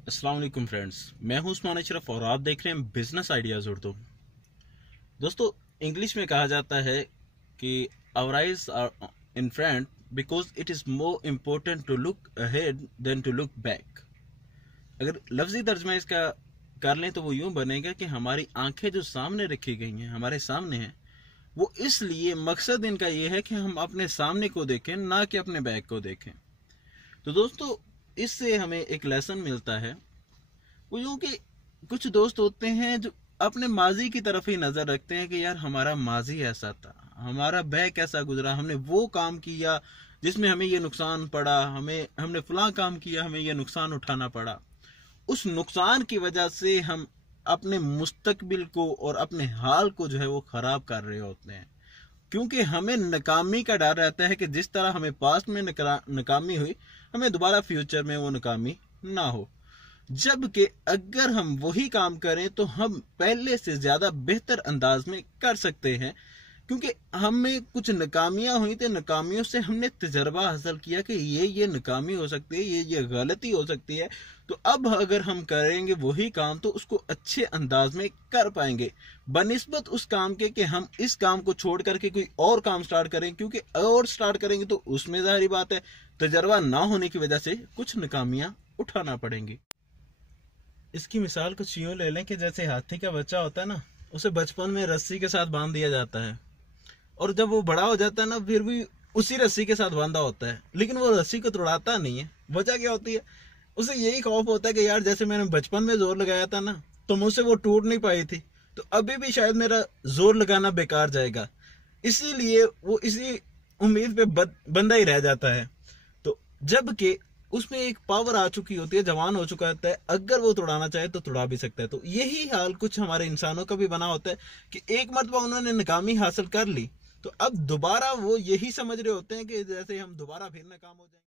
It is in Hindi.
अस्सलाम वालेकुम फ्रेंड्स, मैं हूं उस्मान अशरफ और आप देख रहे हैं बिजनेस आइडियाज उर्दू। दोस्तों, इंग्लिश में कहा जाता है कि our eyes are in front because it is more important to look ahead than to look back. अगर लफ्जी तर्जमा इसका कर लें तो वो यूं बनेगा कि हमारी आंखें जो सामने रखी गई हैं, हमारे सामने हैं, वो इसलिए मकसद इनका ये है कि हम अपने सामने को देखें, ना कि अपने बैक को देखें। तो दोस्तों, इससे हमें एक लेसन मिलता है। वो यूं कि कुछ दोस्त होते हैं जो अपने माजी की तरफ ही नजर रखते हैं कि यार हमारा माजी ऐसा था, हमारा बैक ऐसा गुजरा, हमने वो काम किया जिसमें हमें ये नुकसान पड़ा, हमने फलां काम किया, हमें ये नुकसान उठाना पड़ा। उस नुकसान की वजह से हम अपने मुस्तकबिल को और अपने हाल को जो है वो खराब कर रहे होते हैं, क्योंकि हमें नाकामी का डर रहता है कि जिस तरह हमें पास्ट में नाकामी हुई, हमें दोबारा फ्यूचर में वो नाकामी ना हो। जबकि अगर हम वही काम करें तो हम पहले से ज्यादा बेहतर अंदाज में कर सकते हैं, क्योंकि हमें कुछ नाकामियां हुई तो नाकामियों से हमने तजर्बा हासिल किया कि ये नाकामी हो सकती है, ये गलती हो सकती है। तो अब अगर हम करेंगे वही काम तो उसको अच्छे अंदाज में कर पाएंगे, बनिस्बत उस काम के कि हम इस काम को छोड़ करके कोई और काम स्टार्ट करें, क्योंकि और स्टार्ट करेंगे तो उसमें जाहिर बात है तजर्बा ना होने की वजह से कुछ नाकामियां उठाना पड़ेंगी। इसकी मिसाल कुछ यूं ले लें कि जैसे हाथी का बच्चा होता है ना, उसे बचपन में रस्सी के साथ बांध दिया जाता है, और जब वो बड़ा हो जाता है ना, फिर भी उसी रस्सी के साथ बांधा होता है, लेकिन वो रस्सी को तोड़ाता नहीं है। वजह क्या होती है? उसे यही खौफ होता है कि यार जैसे मैंने बचपन में जोर लगाया था ना, तो मुझसे वो टूट नहीं पाई थी, तो अभी भी शायद मेरा जोर लगाना बेकार जाएगा, इसीलिए वो इसी उम्मीद पे बंधा ही रह जाता है। तो जबकि उसमें एक पावर आ चुकी होती है, जवान हो चुका होता है, अगर वो तोड़ाना चाहे तो तोड़ा भी सकता है। तो यही हाल कुछ हमारे इंसानों का भी बना होता है कि एक मरतबा उन्होंने नाकामी हासिल कर ली, तो अब दोबारा वो यही समझ रहे होते हैं कि जैसे हम दोबारा फिर नाकाम हो जाएंगे।